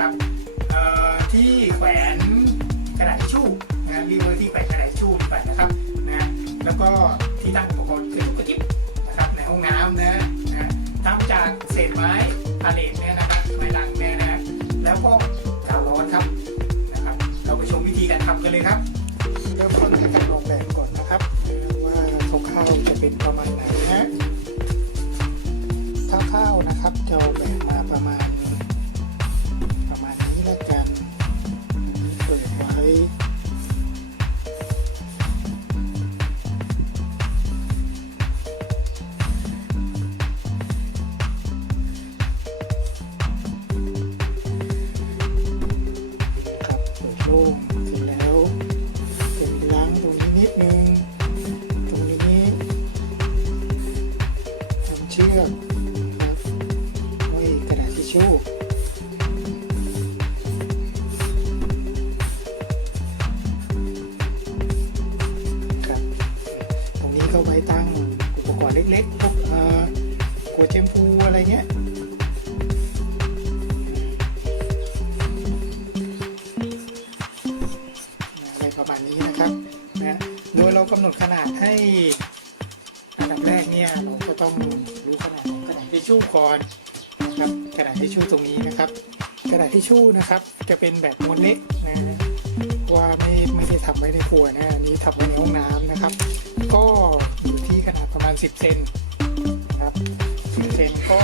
นะครับที่แขวนกระดาษทิชชู่นะรีเวอร์ที่แขวนกระดาษทิชชู่ไปนะครับนะแล้วก็ที่ตั้งอุปกรณ์เครื่องกระติบนะครับในห้องน้ำนะทำจากเศษไม้พาเลทเนี่ยนะครับไม้ลังเนี่ยนะแล้วก็กาวร้อนครับนะครับเราไปชมวิธีการทำกันเลยครับเริ่มต้นจากการออกแบบก่อนนะครับว่าคร่าวๆจะเป็นประมาณไหนนะคร่าวๆนะครับจะออกแบบมาประมาณนี้แล้วกันเปิดไว้ครับเปิดโล่งเสร็จแล้วเป็นล้างตรงนี้นิดนึงตรงนี้ทำเชือกครับไว้กระดาษทิชชู่ก็ไว้ตั้งอุปกรณ์เล็กๆพวกขวดแชมพูอะไรเงี้ยอะไรประมาณนี้นะครับนะโดยเรากำหนดขนาดให้อันดับแรกเนี่ยเราก็ต้องรู้ขนาดของกระดาษทิชชู่ก่อนนะครับกระดาษทิชชู่ตรงนี้นะครับกระดาษทิชชู่นะครับจะเป็นแบบม้วนเล็กนะว่าไม่ได้ทำไว้ในครัวนะอันนี้ทำไว้ในห้องน้ำนะครับก็อยู่ที่ขนาดประมาณ10 เซนนะครับ10 เซนก็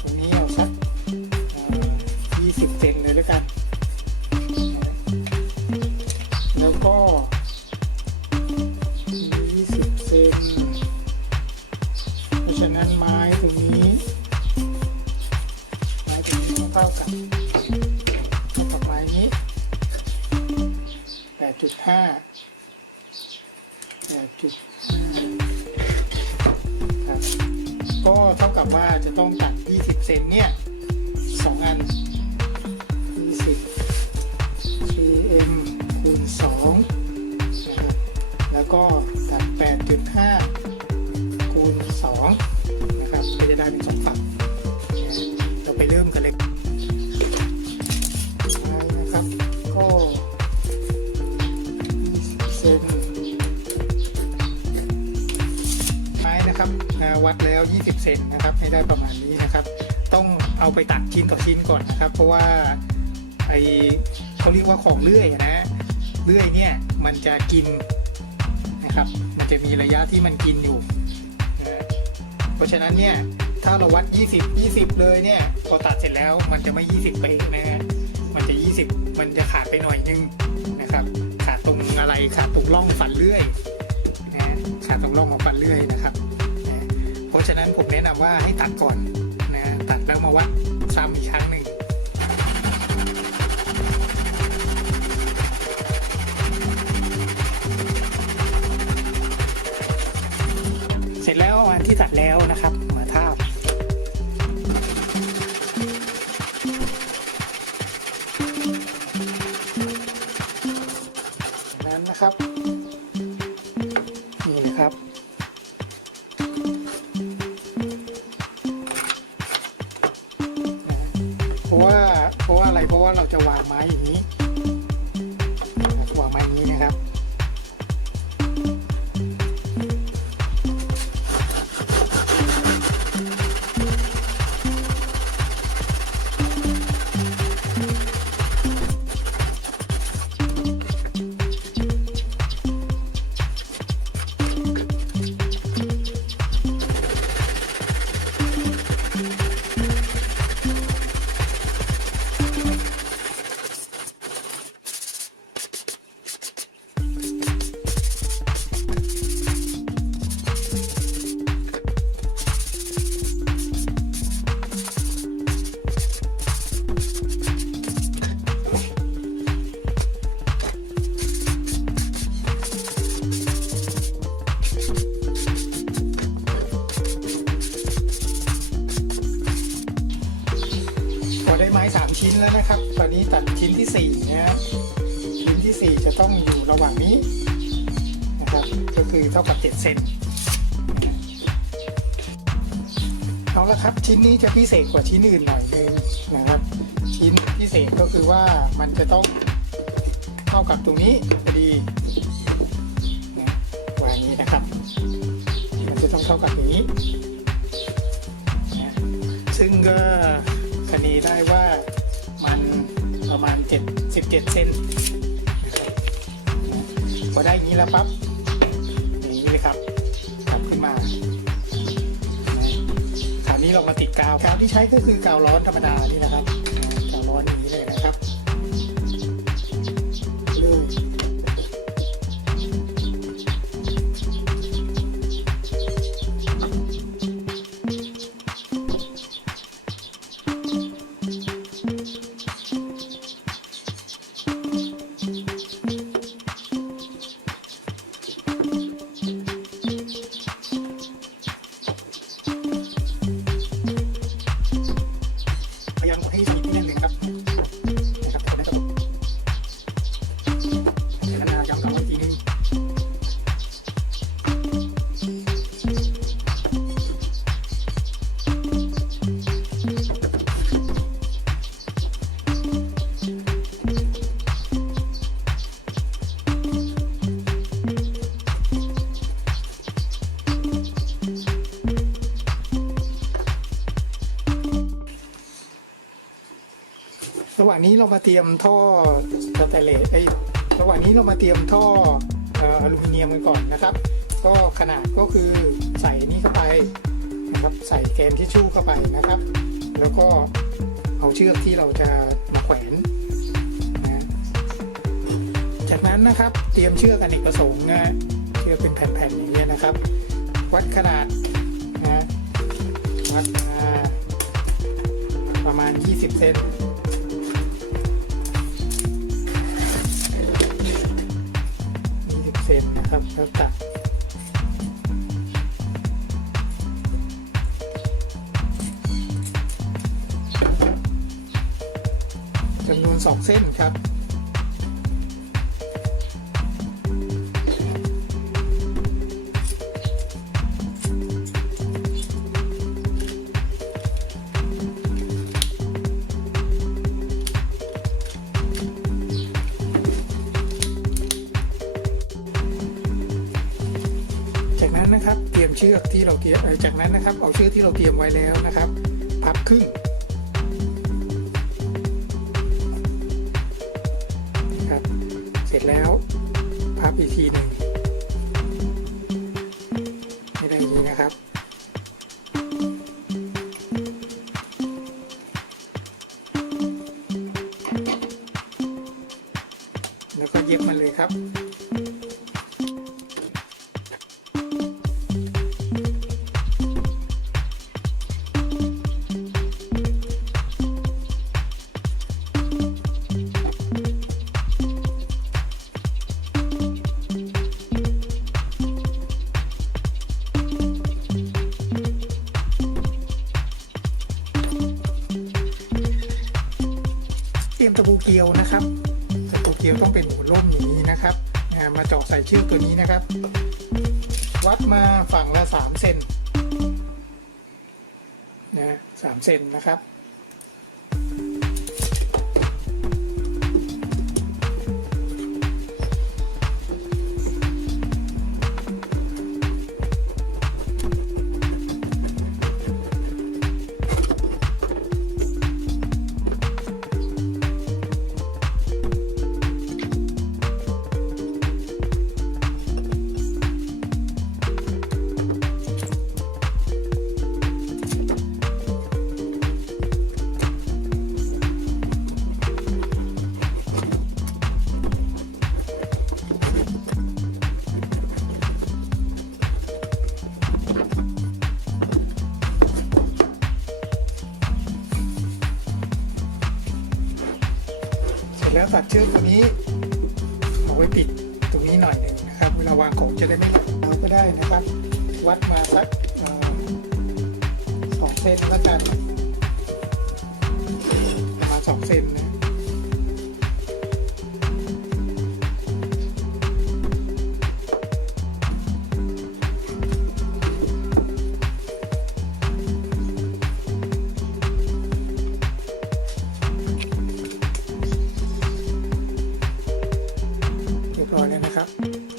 ตรงนี้เอาสัก20 เซนเลยแล้วกันแล้วก็20 เซนเพราะฉะนั้นไม้ตรงนี้เท่ากับไม้นี้8.5ครับก็เท่ากับว่าจะต้องตัด20 เซนเนี่ย2 อัน20 cm คูณ2นะครับแล้วก็ตัด 8.5 คูณ2นะครับก็จะได้เป็น2 ฝั่งเราไปเริ่มกันเลยนะครับก็20 เซนวัดแล้ว20 เซนนะครับให้ได้ประมาณนี้นะครับต้องเอาไปตัดชิ้นต่อชิ้นก่อนนะครับเพราะว่าเขาเรียกว่าของเลื่อยนะเลื่อยเนี่ยมันจะกินนะครับมันจะมีระยะที่มันกินอยู่เพราะฉะนั้นเนี่ยถ้าเราวัด20เลยเนี่ยพอตัดเสร็จแล้วมันจะไม่20เป๊ะนะฮะมันจะ20มันจะขาดไปหน่อยนึงนะครับขาดตรงอะไรขาดตรงร่องฟันเลื่อยนะขาดตรงร่องของฟันเลื่อยนะครับเพราะฉะนั้นผมแนะนำว่าให้ตัดก่อนนะตัดแล้วมาวัดซ้ำอีกครั้งหนึ่งเสร็จแล้วอันที่ตัดแล้วนะครับมาทาบนั้นนะครับนี่นะครับเพราะว่าอะไรเพราะว่าเราจะวางไม้อย่างนี้วางไม้อย่างนี้นะครับได้ไม้3 ชิ้นแล้วนะครับตอนนี้ตัดชิ้นที่4นะชิ้นที่4จะต้องอยู่ระหว่างนี้นะครับก็คือเท่ากับ7 เซน เอาละครับชิ้นนี้จะพิเศษกว่าชิ้นอื่นหน่อยนึงนะครับชิ้นพิเศษก็คือว่ามันจะต้องเข้ากับตรงนี้พอดีนะวางนี้นะครับมันจะต้องเข้ากับอย่างนี้นะซึ่งก็คณีได้ว่ามันประมาณ17 เซนนะครับพอได้อย่างนี้แล้วปั๊บอย่างนี้เลยครับทำขึ้นมาคราวนี้เรามาติดกาวที่ใช้ก็คือกาวร้อนธรรมดานี่นะครับกาวร้อนอย่างนี้เลยนะครับพยายามกดให้สนิทให้แน่นเลยครับนะครับกดนะครับจากนั้นย้ำกลับอีกทีนึงระหว่างนี้เรามาเตรียมท่อสแตนเลสระหว่างนี้เรามาเตรียมท่ออลูมิเนียมกันก่อนนะครับก็ขนาดก็คือใส่นี้เข้าไปนะครับใส่แกนทิชชู่เข้าไปนะครับแล้วก็เอาเชือกที่เราจะมาแขวนนะจากนั้นนะครับเตรียมเชือกอเนกประสงค์นะเชือกเป็นแผ่นๆอย่างนี้นะครับวัดขนาดนะวัดมาประมาณ20 เซนนะครับแล้วตัดจำนวน2 เส้นครับจากนั้นนะครับเตรียมเชือกที่เราเตรียมจากนั้นนะครับเอาเชือกที่เราเตรียมไว้แล้วนะครับพับครึ่งครับเสร็จแล้วพับอีกทีหนึ่งไม่ได้อย่างนี้นะครับแล้วก็เย็บมันเลยครับเตรียมตะปูเกลียวนะครับตะปูเกลียวต้องเป็นหัวร่มอย่างนี้นะครับมาเจาะใส่เชือกตัวนี้นะครับวัดมาฝั่งละ3 เซนนะ3 เซนนะครับแล้วตัดเชือกตัวนี้เอาไว้ปิดตรงนี้หน่อยหนึ่งนะครับเวลาวางของจะได้ไม่หลุดเราก็ได้นะครับวัดมาสัก2 เซนแล้วกันมา2 เซนนะ ร้อยแล้วนะครับ